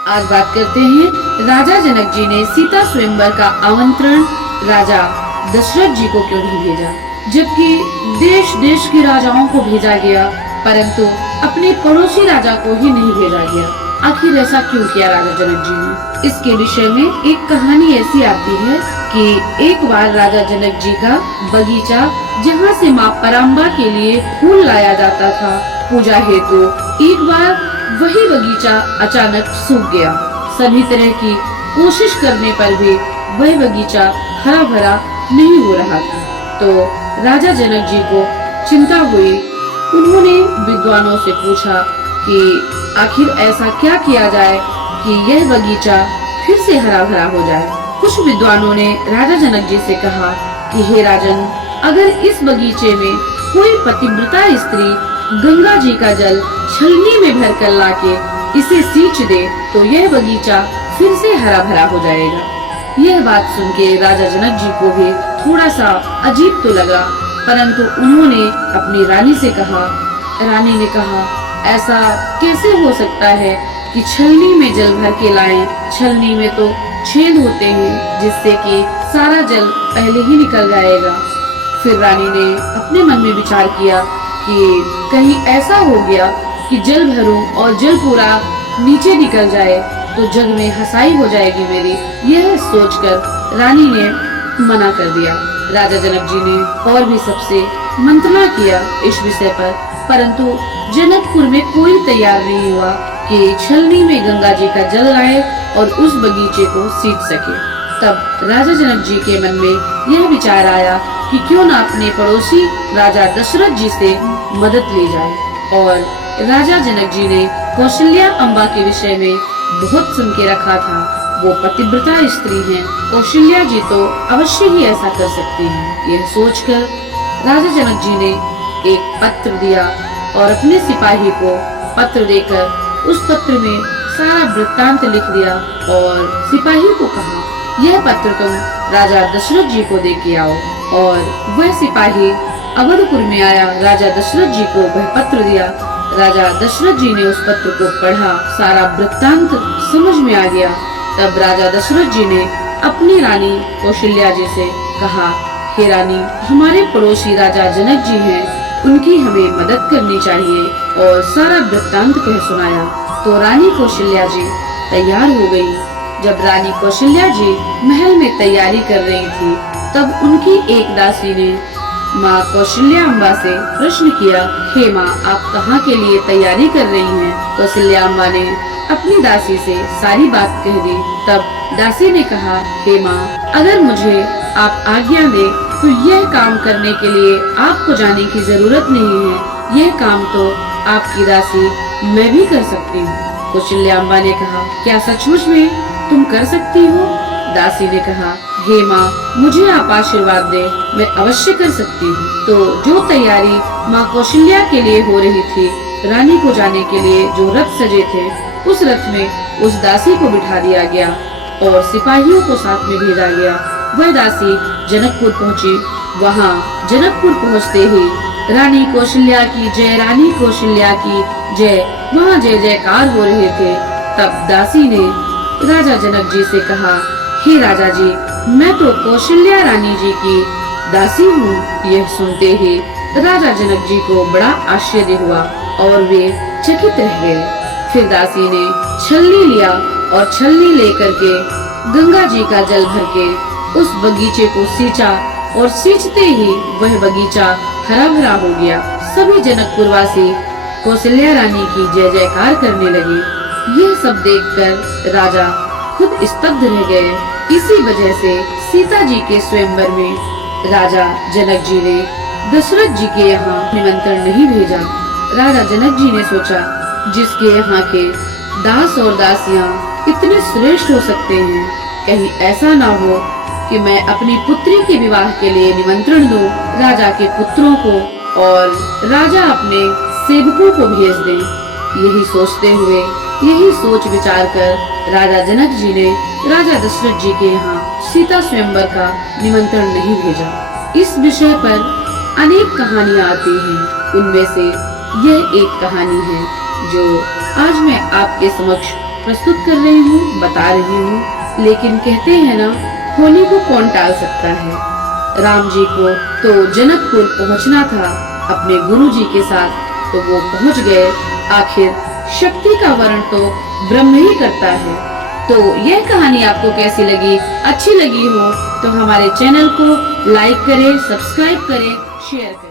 आज बात करते हैं राजा जनक जी ने सीता स्वयंवर का आमंत्रण राजा दशरथ जी को क्यों नहीं भेजा, जबकि देश देश के राजाओं को भेजा गया परंतु अपने पड़ोसी राजा को ही नहीं भेजा गया। आखिर ऐसा क्यों किया राजा जनक जी ने? इसके विषय में एक कहानी ऐसी आती है कि एक बार राजा जनक जी का बगीचा, जहाँ से माँ पराम्बा के लिए फूल लाया जाता था पूजा हेतु, एक बार वही बगीचा अचानक सूख गया। सभी तरह की कोशिश करने पर भी वह बगीचा हरा भरा नहीं हो रहा था। तो राजा जनक जी को चिंता हुई। उन्होंने विद्वानों से पूछा कि आखिर ऐसा क्या किया जाए कि यह बगीचा फिर से हरा भरा हो जाए। कुछ विद्वानों ने राजा जनक जी से कहा कि हे राजन, अगर इस बगीचे में कोई पतिव्रता स्त्री गंगा जी का जल छलनी में भर कर लाके इसे सींच दे तो यह बगीचा फिर से हरा भरा हो जाएगा। यह बात सुन के राजा जनक जी को भी थोड़ा सा अजीब तो लगा, परंतु उन्होंने अपनी रानी से कहा। रानी ने कहा, ऐसा कैसे हो सकता है कि छलनी में जल भर के लाएं? छलनी में तो छेद होते हैं जिससे कि सारा जल पहले ही निकल जाएगा। फिर रानी ने अपने मन में विचार किया कि कहीं ऐसा हो गया कि जल भरूं और जल पूरा नीचे निकल जाए तो जग में हंसाई हो जाएगी मेरी। यह सोचकर रानी ने मना कर दिया। राजा जनक जी ने और भी सबसे मंत्रणा किया इस विषय पर, परंतु जनकपुर में कोई तैयार नहीं हुआ कि छलनी में गंगा जी का जल लाए और उस बगीचे को सींच सके। तब राजा जनक जी के मन में यह विचार आया कि क्यों न अपने पड़ोसी राजा दशरथ जी से मदद ली जाए। और राजा जनक जी ने कौशल्या अम्बा के विषय में बहुत सुन के रखा था। वो पतिव्रता स्त्री हैं, कौशल्या जी तो अवश्य ही ऐसा कर सकती हैं। यह सोचकर राजा जनक जी ने एक पत्र दिया और अपने सिपाही को पत्र देकर उस पत्र में सारा वृत्तांत लिख दिया और सिपाही को कहा, यह पत्र तुम राजा दशरथ जी को दे के आओ। और वह सिपाही अवधपुर में आया, राजा दशरथ जी को वह पत्र दिया। राजा दशरथ जी ने उस पत्र को पढ़ा, सारा वृत्तांत समझ में आ गया। तब राजा दशरथ जी ने अपनी रानी कौशल्या जी से कहा, हे रानी, हमारे पड़ोसी राजा जनक जी हैं, उनकी हमें मदद करनी चाहिए। और सारा वृत्तांत कह सुनाया। तो रानी कौशल्या जी तैयार हो गयी। जब रानी कौशल्या जी महल में तैयारी कर रही थी तब उनकी एक दासी ने माँ कौशल्या अम्बा से प्रश्न किया, हे माँ, आप कहाँ के लिए तैयारी कर रही हैं? कौशल्या अम्बा ने अपनी दासी से सारी बात कह दी। तब दासी ने कहा, हे माँ, अगर मुझे आप आज्ञा दे तो यह काम करने के लिए आपको जाने की जरूरत नहीं है। यह काम तो आपकी दासी मैं भी कर सकती हूँ। कौशल्या अम्बा ने कहा, क्या सचमुच में तुम कर सकती हो? दासी ने कहा, हे माँ, मुझे आप आशीर्वाद दे, मैं अवश्य कर सकती हूँ। तो जो तैयारी माँ कौशल्या के लिए हो रही थी, रानी को जाने के लिए जो रथ सजे थे, उस रथ में उस दासी को बिठा दिया गया और सिपाहियों को साथ में भेजा गया। वह दासी जनकपुर पहुँची। वहाँ जनकपुर पहुँचते ही रानी कौशल्या की जय, रानी कौशल्या की जय, वहाँ जय जयकार हो रहे थे। तब दासी ने राजा जनक जी से कहा, हे राजा जी, मैं तो कौशल्या रानी जी की दासी हूँ। यह सुनते ही राजा जनक जी को बड़ा आश्चर्य हुआ और वे चकित रह गए। फिर दासी ने छलनी लिया और छलनी लेकर के गंगा जी का जल भर के उस बगीचे को सींचा और सींचते ही वह बगीचा हरा भरा हो गया। सभी जनकपुरवासी कौशल्या रानी की जय जयकार करने लगे। यह सब देखकर राजा खुद स्तब्ध रह गए। इसी वजह से सीता जी के स्वयंवर में राजा जनक जी ने दशरथ जी के यहाँ निमंत्रण नहीं भेजा। राजा जनक जी ने सोचा, जिसके यहाँ के दास और दासियाँ इतने श्रेष्ठ हो सकते हैं, कहीं ऐसा ना हो कि मैं अपनी पुत्री के विवाह के लिए निमंत्रण दूं राजा के पुत्रों को और राजा अपने सेवकों को भेज दें। यही सोचते हुए, यही सोच विचार कर राजा जनक जी ने राजा दशरथ जी के यहाँ सीता स्वयंवर का निमंत्रण नहीं भेजा। इस विषय पर अनेक कहानियाँ आती हैं। उनमें से यह एक कहानी है जो आज मैं आपके समक्ष प्रस्तुत कर रही हूँ, बता रही हूँ। लेकिन कहते हैं ना, होली को कौन टाल सकता है। राम जी को तो जनकपुर पहुँचना था अपने गुरु जी के साथ, तो वो पहुँच गए। आखिर शक्ति का वर्ण तो ब्रह्म ही करता है। तो यह कहानी आपको कैसी लगी? अच्छी लगी हो तो हमारे चैनल को लाइक करें, सब्सक्राइब करें, शेयर करें।